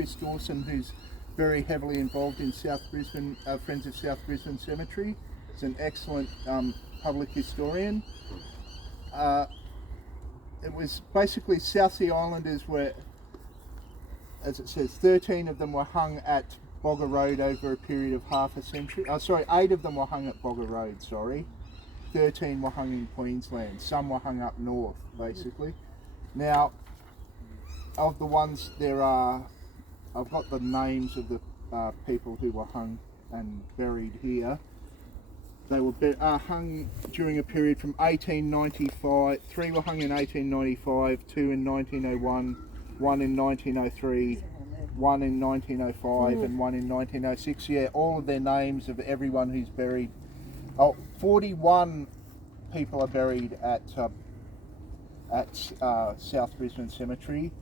Chris Dawson, who's very heavily involved in South Brisbane, Friends of South Brisbane Cemetery. He's an excellent public historian. It was basically South Sea Islanders were, as it says, 13 of them were hung at Boggo Rd over a period of half a century. 8 of them were hung at Boggo Rd, 13 were hung in Queensland. Some were hung up north, basically. Now, of the ones I've got the names of the people who were hung and buried here. They were hung during a period from 1895. 3 were hung in 1895, 2 in 1901, 1 in 1903, 1 in 1905, and 1 in 1906. Yeah, all of their names of everyone who's buried. 41 people are buried at South Brisbane Cemetery.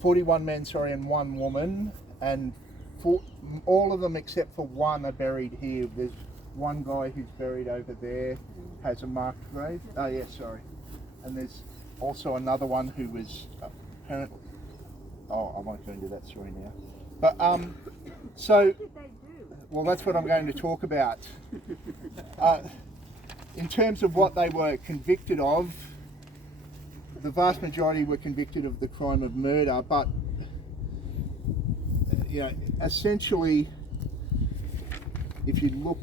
41 men, and 1 woman, and all of them except for 1 are buried here. There's one guy who's buried over there, has a marked grave. And there's also another one who was apparently. I won't go into that story now. But well, that's what I'm going to talk about. In terms of what they were convicted of, the vast majority were convicted of the crime of murder, but essentially, if you look,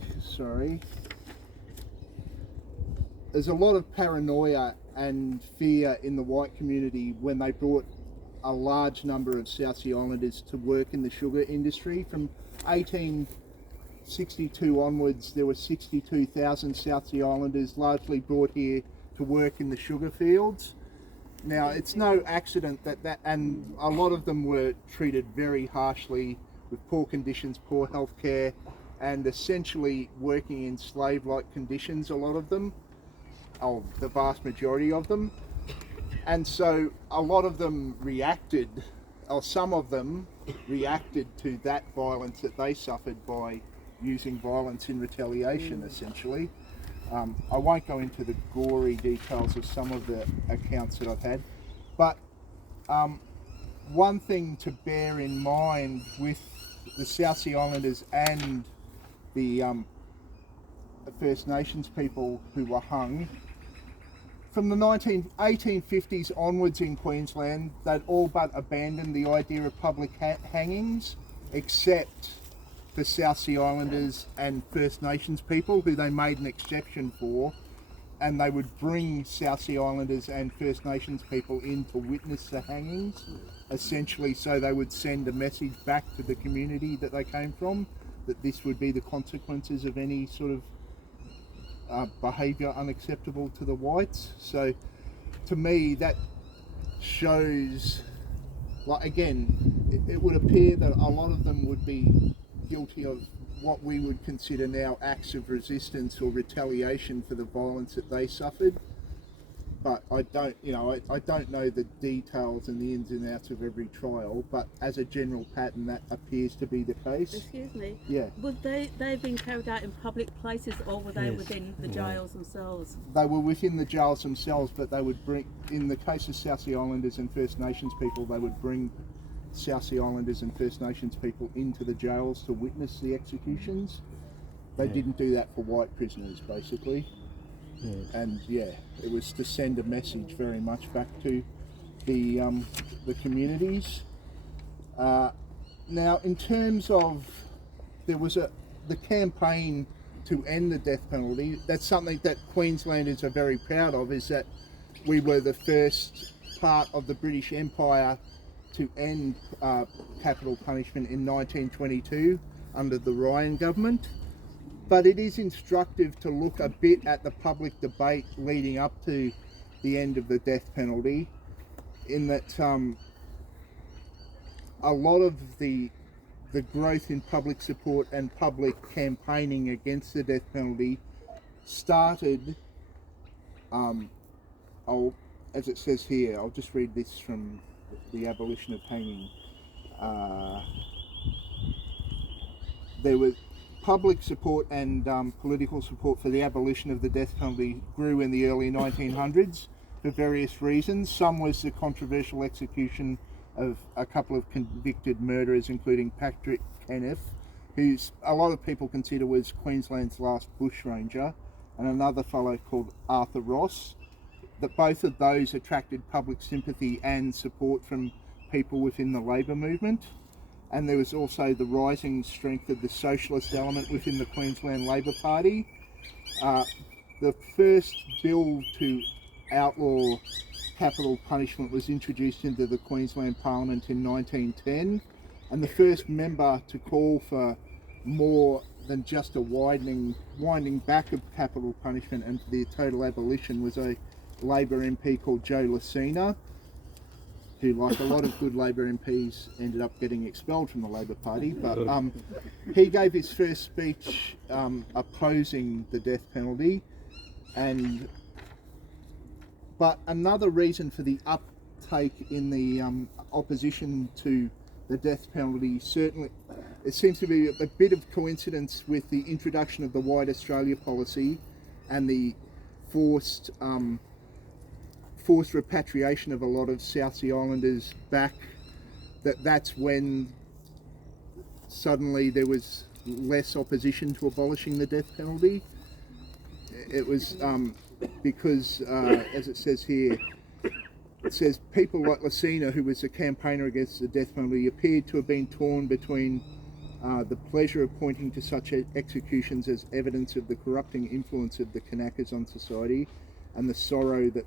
there's a lot of paranoia and fear in the white community when they brought a large number of South Sea Islanders to work in the sugar industry. From 1862 onwards, there were 62,000 South Sea Islanders largely brought here to work in the sugar fields. Now, it's no accident that and a lot of them were treated very harshly with poor conditions, poor health care, and essentially working in slave-like conditions, a lot of them, the vast majority of them. And so a lot of them reacted, or some of them reacted to that violence that they suffered by using violence in retaliation, essentially. I won't go into the gory details of some of the accounts that I've had, but one thing to bear in mind with the South Sea Islanders and the First Nations people who were hung, from the 1850s onwards in Queensland, they'd all but abandoned the idea of public hangings, except for South Sea Islanders and First Nations people, who they made an exception for, and they would bring South Sea Islanders and First Nations people in to witness the hangings, essentially so they would send a message back to the community that they came from, that this would be the consequences of any sort of behaviour unacceptable to the whites. So to me that shows, it would appear that a lot of them would be guilty of what we would consider now acts of resistance or retaliation for the violence that they suffered. But I don't know the details and the ins and outs of every trial, but as a general pattern that appears to be the case. Excuse me? Yeah. Would they've been carried out in public places, or were they within the jails themselves? They were within the jails themselves, but they would bring, in the case of South Sea Islanders and First Nations people, they would bring South Sea Islanders and First Nations people into the jails to witness the executions. They didn't do that for white prisoners, basically. And it was to send a message very much back to the communities. Now, in terms of, there was the campaign to end the death penalty. That's something that Queenslanders are very proud of, is that we were the first part of the British Empire to end capital punishment in 1922 under the Ryan government. But it is instructive to look a bit at the public debate leading up to the end of the death penalty, in that a lot of the growth in public support and public campaigning against the death penalty started, as it says here, I'll just read this from the abolition of hanging. There was public support and political support for the abolition of the death penalty grew in the early 1900s for various reasons. Some was the controversial execution of a couple of convicted murderers, including Patrick Kenneth, who's a lot of people consider was Queensland's last bushranger, and another fellow called Arthur Ross. That both of those attracted public sympathy and support from people within the Labor movement. And there was also the rising strength of the socialist element within the Queensland Labor Party. The first bill to outlaw capital punishment was introduced into the Queensland Parliament in 1910, and the first member to call for more than just a winding back of capital punishment and for the total abolition was a Labor MP called Joe Lucena, who, like a lot of good Labor MPs, ended up getting expelled from the Labor Party. But he gave his first speech opposing the death penalty, but another reason for the uptake in the opposition to the death penalty, certainly, it seems to be a bit of coincidence with the introduction of the White Australia policy and the forced repatriation of a lot of South Sea Islanders back. That's when suddenly there was less opposition to abolishing the death penalty. It was because, as it says here, it says people like Lucena, who was a campaigner against the death penalty, appeared to have been torn between the pleasure of pointing to such executions as evidence of the corrupting influence of the Kanakas on society, and the sorrow that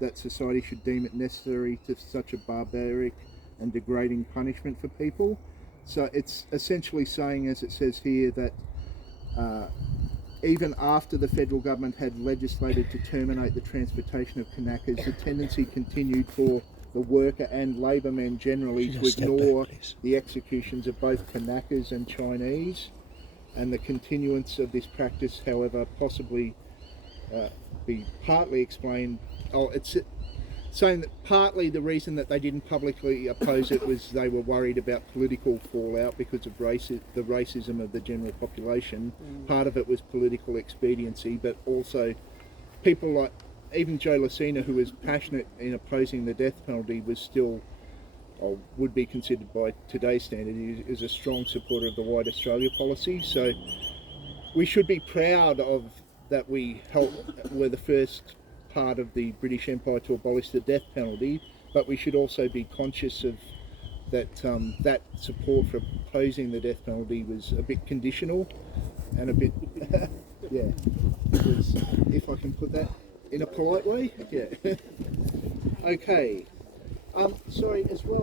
that society should deem it necessary to such a barbaric and degrading punishment for people. So it's essentially saying, as it says here, that even after the federal government had legislated to terminate the transportation of Kanakas, the tendency continued for the worker and Labor men generally to ignore the executions of both Kanakas and Chinese, and the continuance of this practice, however, possibly be partly explained. It's saying that partly the reason that they didn't publicly oppose it was they were worried about political fallout because of the racism of the general population. Part of it was political expediency, but also people like even Joe Lucena, who was passionate in opposing the death penalty, was still, or would be considered by today's standard, is a strong supporter of the White Australia policy. So we should be proud of that we were the first part of the British Empire to abolish the death penalty, but we should also be conscious of that that support for opposing the death penalty was a bit conditional and a bit yeah, it was, if I can put that in a polite way, yeah. Okay, sorry as well.